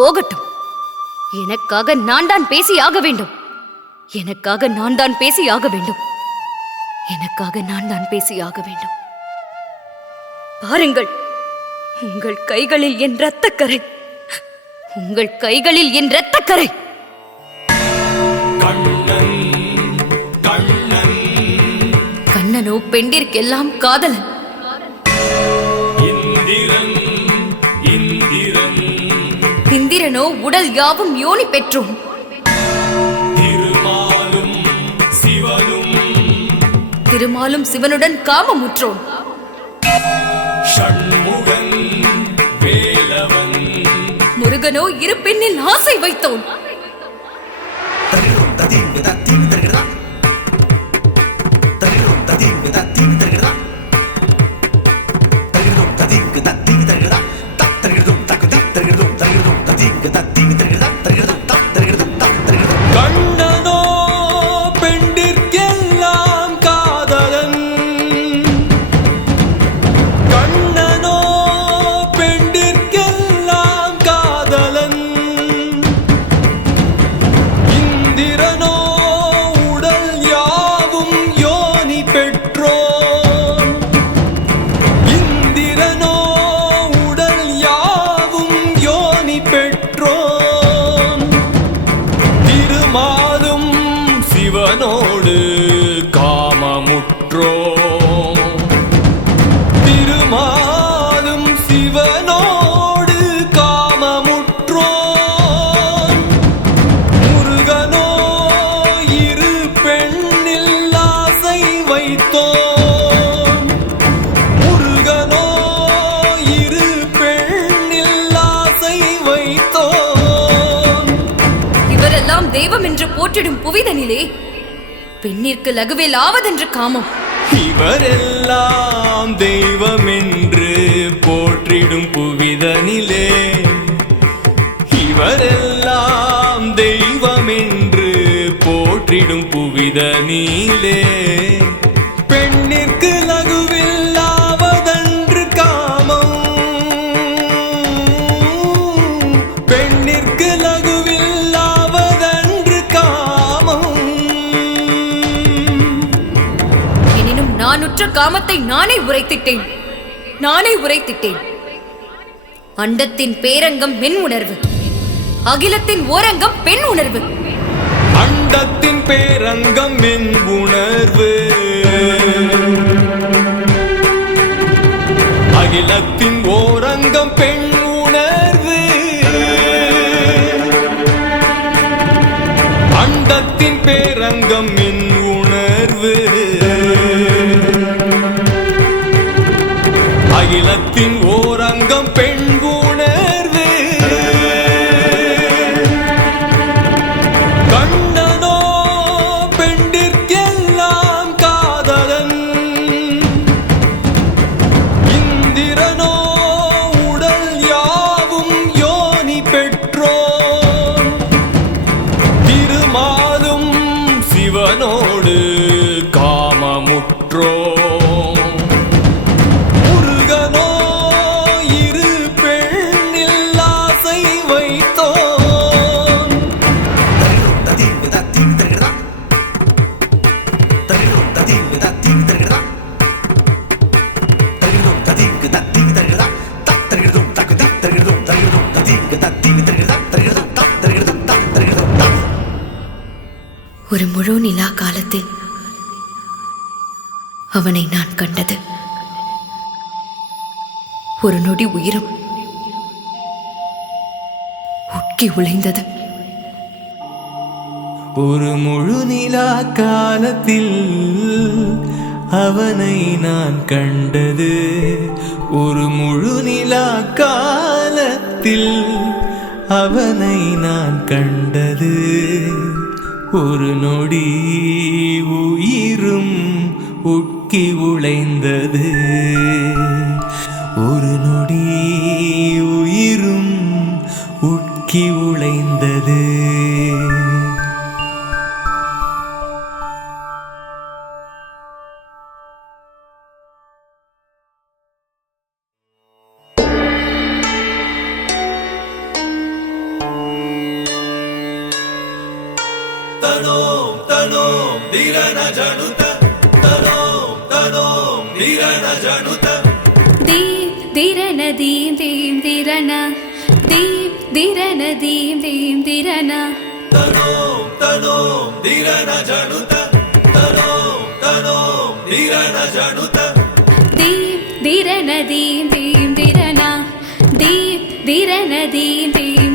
போகட்டும். எனக்காக நான் தான் பேசியாக வேண்டும். எனக்காக நான் தான் பேசியாக வேண்டும். எனக்காக நான் தான் பேசியாக வேண்டும். பாருங்கள், உங்கள் கைகளில் என் இரத்தக்கரை. உங்கள் கைகளில் என் இரத்தக்கரை. கண்ணனோ பெண்டிற்கெல்லாம் காதலன். இந்திரனோ உடல் யாவும் யோனி பெற்றோம். திருமாலும் சிவனுடன் காமமுற்றோம். முருகனோ இரு பெண்ணில் ஆசை வைத்தோம். சிவனோடு காமமுற்றோம். திருமாலும் சிவனோடு காமமுற்றோம். முருகனோ இரு பெண்ணில் ஆசை வைத்தோம். முருகனோ இரு பெண்ணில் ஆசை வைத்தோம். இவரெல்லாம் தெய்வம் என்று போற்றிடும் புவிதனிலே பெண்ணிற்கு லகுவேல் ஆவதென்று காமம். இவரெல்லாம் தெய்வம் என்று போற்றிடும் புவிதனிலே இவரெல்லாம் தெய்வம் என்று போற்றிடும் புவிதனிலே பெண்ணிற்கு லகுவில் ஆவதென்று காமம். பெண்ணிற்கு லகுவில் ஆவதென்று காமம். நான் உற்ற காமத்தை நானே உரைத்திட்டேன். நானே உரைத்திட்டேன். அண்டத்தின் பேரங்கம் மென் உணர்வு, அகிலத்தின் ஓரங்கம் பெண் உணர்வு. அண்டத்தின் பேரங்கம் மென் உணர்வு, அகிலத்தின் ஓரங்கம் பெண் உணர்வு. அண்டத்தின் பேரங்கம் மென் உணர்வு, அகிலத்தின் ஓரங்கம் பெண் உணர்வு. கண்ணனோ பெண்டிற்கெல்லாம் காதலன். இந்திரனோ உடல் யாவும் யோனி பெற்றோன். திருமாலும் சிவனோடு காமமுற்றோம். ஒரு முழு நிலா காலத்தில் அவனை நான் கண்டது. ஒரு நொடி உயிரும் உட்கி உழைந்தது. ஒரு முழு நிலா காலத்தில் அவனை நான் கண்டது. ஒரு முழு நிலா காலத்தில் அவனை நான் கண்டது. ஒரு நொடி உயிரும் உட்கி உழைந்தது. ஒரு நொடி உயிரும் உட்கி உழைந்தது. तनों तनों धीरन जनुत तनों तनों धीरन जनुत दीप धीरन दीम दीम धीरन दीप धीरन दीम दीम धीरन तनों तनों धीरन जनुत तनों तनों धीरन जनुत दीप धीरन दीम दीम धीरन दीप धीरन दीम दीम